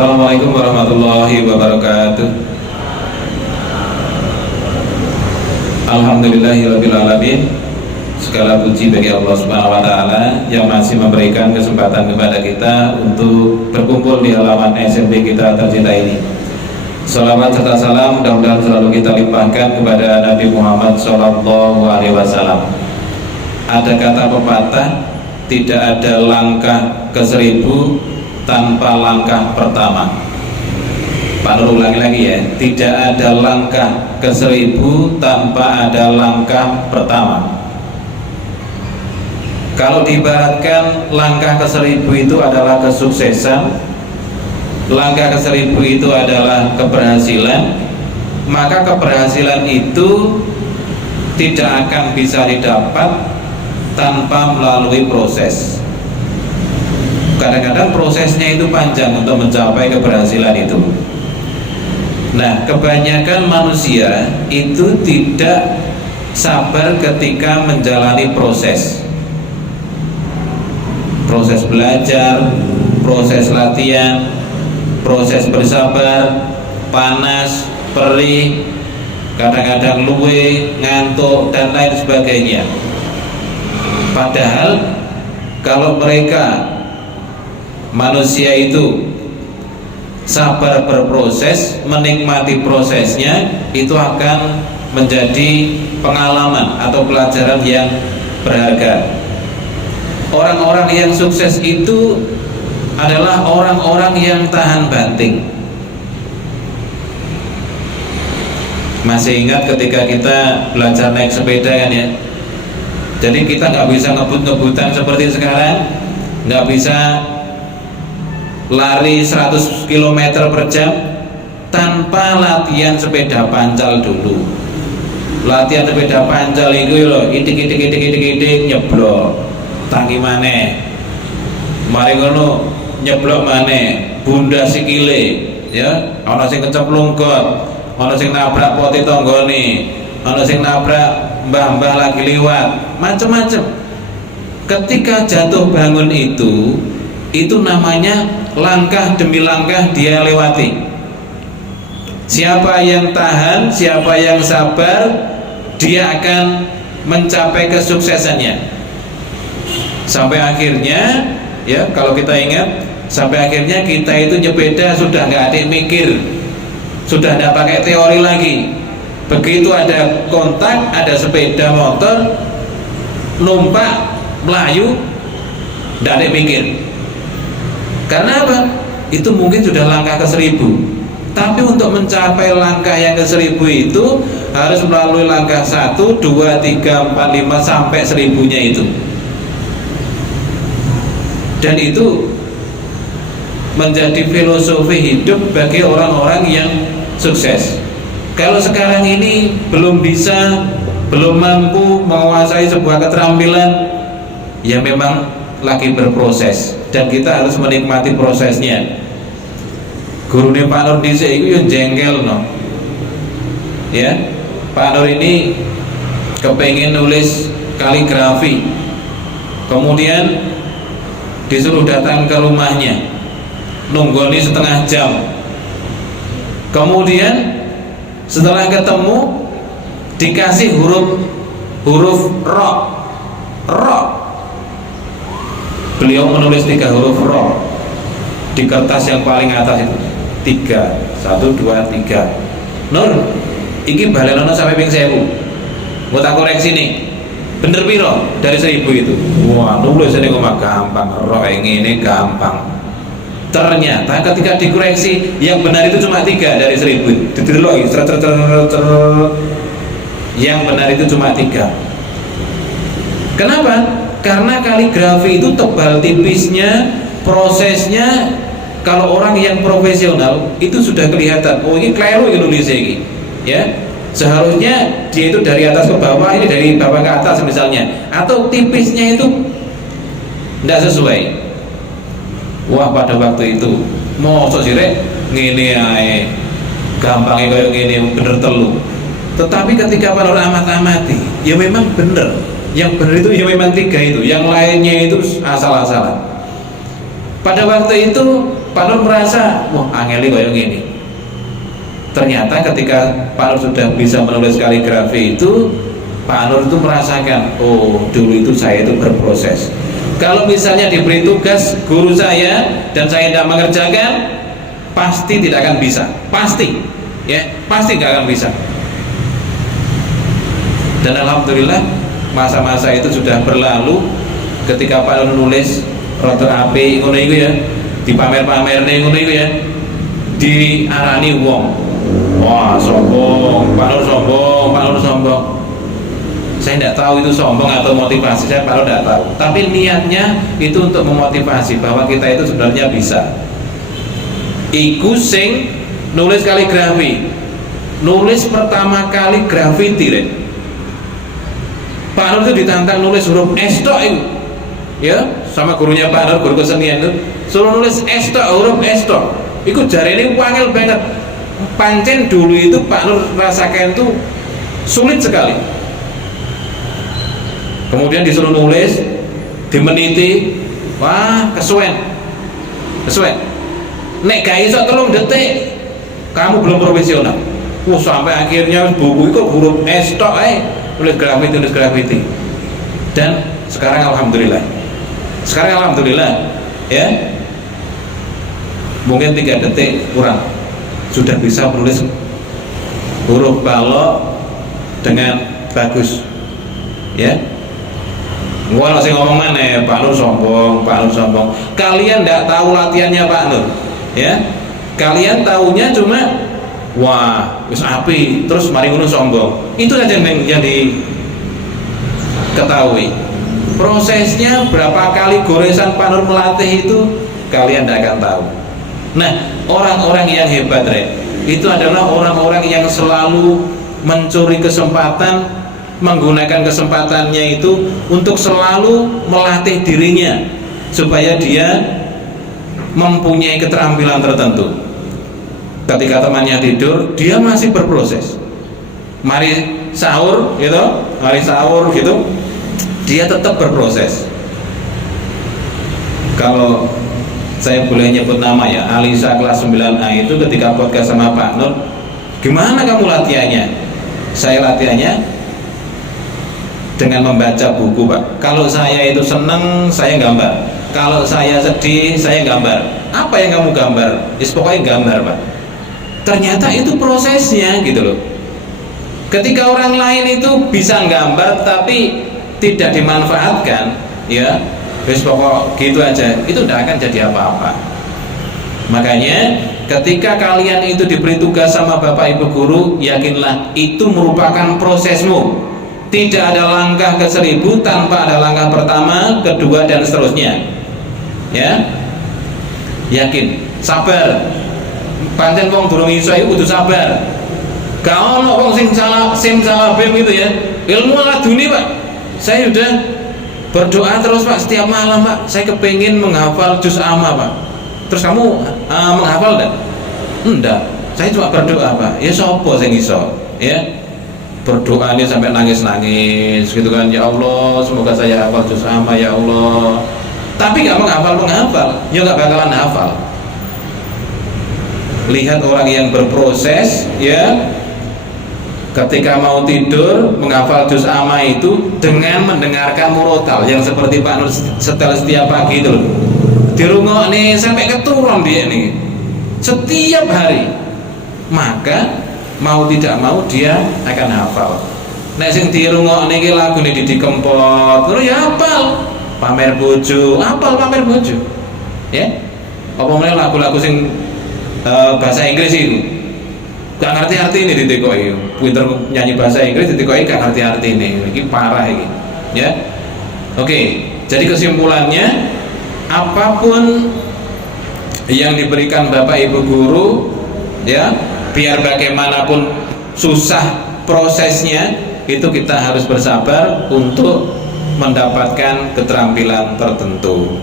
Assalamualaikum warahmatullahi wabarakatuh. Alhamdulillahirabbil alamin. Segala puji bagi Allah Subhanahu wa taala yang masih memberikan kesempatan kepada kita untuk berkumpul di halaman SMP kita tercinta ini. Salawat serta salam mudah-mudahan selalu kita limpahkan kepada Nabi Muhammad sallallahu alaihi wasallam. Ada kata pepatah, tidak ada langkah ke 1000 tanpa langkah pertama. Pak Nur ulangi lagi ya, tidak ada langkah ke 1000 tanpa ada langkah pertama. Kalau diibaratkan langkah ke 1000 itu adalah kesuksesan, langkah ke 1000 itu adalah keberhasilan, maka keberhasilan itu tidak akan bisa didapat tanpa melalui proses. Kadang-kadang prosesnya itu panjang untuk mencapai keberhasilan itu. Nah, kebanyakan manusia itu tidak sabar ketika menjalani proses belajar, proses latihan, proses bersabar, panas, perih, kadang-kadang luwe, ngantuk, dan lain sebagainya. Padahal kalau mereka manusia itu sabar berproses, menikmati prosesnya, itu akan menjadi pengalaman atau pelajaran yang berharga. Orang-orang yang sukses itu adalah orang-orang yang tahan banting. Masih ingat ketika kita belajar naik sepeda kan ya? Jadi kita nggak bisa ngebut-ngebutan seperti sekarang, nggak bisa lari 100 km per jam tanpa latihan sepeda pancal dulu. Latihan sepeda pancal itu loh, idik nyeblok, tangi maneh, mari ngono nyeblok maneh, bunda sikile, ya, ana sing kecemplung got, ana sing nabrak poti tanggane, ana sing nabrak mbah-mbah lagi liwat, macem-macem. Ketika jatuh bangun itu namanya langkah demi langkah dia lewati. Siapa yang tahan, siapa yang sabar, dia akan mencapai kesuksesannya. Sampai akhirnya, ya, kalau kita ingat, sampai akhirnya kita itu nyepeda sudah nggak ada mikir, sudah nggak pakai teori lagi. Begitu ada kontak, ada sepeda motor, numpak, melayu, nggak ada mikir. Karena apa? Itu mungkin sudah langkah ke 1000. Tapi untuk mencapai langkah yang ke 1000 itu harus melalui langkah 1, 2, 3, 4, 5 sampai 1000-nya itu. Dan itu menjadi filosofi hidup bagi orang-orang yang sukses. Kalau sekarang ini belum bisa, belum mampu menguasai sebuah keterampilan, ya memang lagi berproses dan kita harus menikmati prosesnya. Gurune Pak Nur dhisik iku yo jengkel no. Ya, Pak Nur ini kepengen nulis kaligrafi. Kemudian disuruh datang ke rumahnya, nunggoni setengah jam. Kemudian setelah ketemu dikasih huruf ro. Beliau menulis 3 huruf ro di kertas yang paling atas itu. 3, 1, 2, 3. Nur, iki balenono sampai ping 1000. Mau tak koreksi nih. Bener piro dari 1000 itu? Wah, nulis ini kok gampang, ro yang ini gampang. Ternyata ketika dikoreksi yang benar itu cuma 3 dari 1000. Didelok yang benar itu cuma 3. Kenapa? Karena kaligrafi itu tebal tipisnya, prosesnya. Kalau orang yang profesional itu sudah kelihatan, oh ini keliru Indonesia ini, ya. Seharusnya dia itu dari atas ke bawah, ini dari bawah ke atas misalnya, atau tipisnya itu tidak sesuai. Wah, pada waktu itu mosok sirek ngene ae, gampangnya kayak gini, bener telu. Tetapi ketika para amat-amati, ya memang bener. Yang benar itu ya memang 3 itu, yang lainnya itu asal-asalan. Pada waktu itu Pak Nur merasa, wah angeli kayak gini. Ternyata ketika Pak Nur sudah bisa menulis kaligrafi itu, Pak Nur itu merasakan, oh dulu itu saya itu berproses. Kalau misalnya diberi tugas guru saya dan saya tidak mengerjakan, pasti tidak akan bisa, pasti, ya, pasti nggak akan bisa. Dan alhamdulillah masa-masa itu sudah berlalu. Ketika Pak Nur nulis rotor api ngono iku ya, dipamer-pamer ngono iku ya, diarani wong, wah sombong, Pak Nur sombong, Pak Nur sombong. Saya tidak tahu itu sombong atau motivasi, saya Pak Nur tidak tahu. Tapi niatnya itu untuk memotivasi bahwa kita itu sebenarnya bisa. Iku sing nulis kaligrafi, nulis pertama kali grafiti rek. Pak Nur itu ditantang nulis huruf S tok itu, ya, sama gurunya Pak Nur, guru kesenian itu suruh nulis S tok, huruf S tok. Iku jari ini wangil banget. Pancen dulu itu Pak Nur rasakan itu sulit sekali. Kemudian disuruh nulis, dimeniti, wah kesuwen. Nek gak iso 3 detik, kamu belum profesional. Sampai akhirnya buku itu huruf S tok tulis grafiti. Dan sekarang alhamdulillah, ya, mungkin 3 detik kurang sudah bisa menulis huruf balok dengan bagus, ya. Gua masih ngomong mana, Pak Nur sombong. Kalian tidak tahu latihannya Pak Nur, ya. Kalian tahunya cuma wah, wis api, terus mari ngono sombong. Itu saja yang diketahui. Prosesnya berapa kali goresan Pak Nur melatih itu kalian tidak akan tahu. Nah, orang-orang yang hebat itu adalah orang-orang yang selalu mencuri kesempatan, menggunakan kesempatannya itu untuk selalu melatih dirinya supaya dia mempunyai keterampilan tertentu. Ketika temannya tidur, dia masih berproses. Mari sahur gitu, dia tetap berproses. Kalau saya boleh nyebut nama ya, Alisa kelas 9A itu ketika podcast sama Pak Nur, gimana kamu latihannya? Saya latihannya dengan membaca buku, Pak. Kalau saya itu senang, saya gambar. Kalau saya sedih, saya gambar. Apa yang kamu gambar? Pokoknya gambar, Pak. Ternyata itu prosesnya gitu loh. Ketika orang lain itu bisa gambar tapi tidak dimanfaatkan, ya, pokok gitu aja, itu tidak akan jadi apa-apa. Makanya ketika kalian itu diberi tugas sama Bapak Ibu guru, yakinlah itu merupakan prosesmu. Tidak ada langkah ke 1000 tanpa ada langkah pertama, kedua, dan seterusnya. Ya, yakin, sabar. Pancen wong durung iso iku kudu sabar. Gak ono wong sing salah bem gitu ya. Ilmu laduni, Pak. Saya sudah berdoa terus, Pak, setiap malam, Pak. Saya kepingin menghafal juz amma, Pak. Terus kamu menghafal enggak? Enggak. Saya cuma berdoa, Pak. Ya sopo sing iso, ya. Berdoanya sampai nangis-nangis gitu kan, ya Allah semoga saya hafal juz amma ya Allah, tapi nggak menghafal, ya nggak bakalan hafal. Lihat orang yang berproses, ya, ketika mau tidur menghafal juz amma itu dengan mendengarkan murotal yang seperti Pak Nur setel setiap pagi itu, dirungokne sampai keturun dia nih setiap hari, maka mau tidak mau dia akan hafal. Nek sing dirungokne iki lagune Didi Kempot, terus ya hafal. Pamer bojo, hafal pamer bojo. Ya. Apa meneh lagu-lagu sing bahasa Inggris itu. Gak ngerti artine ditekoki. Pinter nyanyi bahasa Inggris ditekoki gak ngerti artine. Iki parah iki. Ya. Oke, jadi kesimpulannya apapun yang diberikan Bapak Ibu guru, ya, biar bagaimanapun susah prosesnya, itu kita harus bersabar untuk mendapatkan keterampilan tertentu.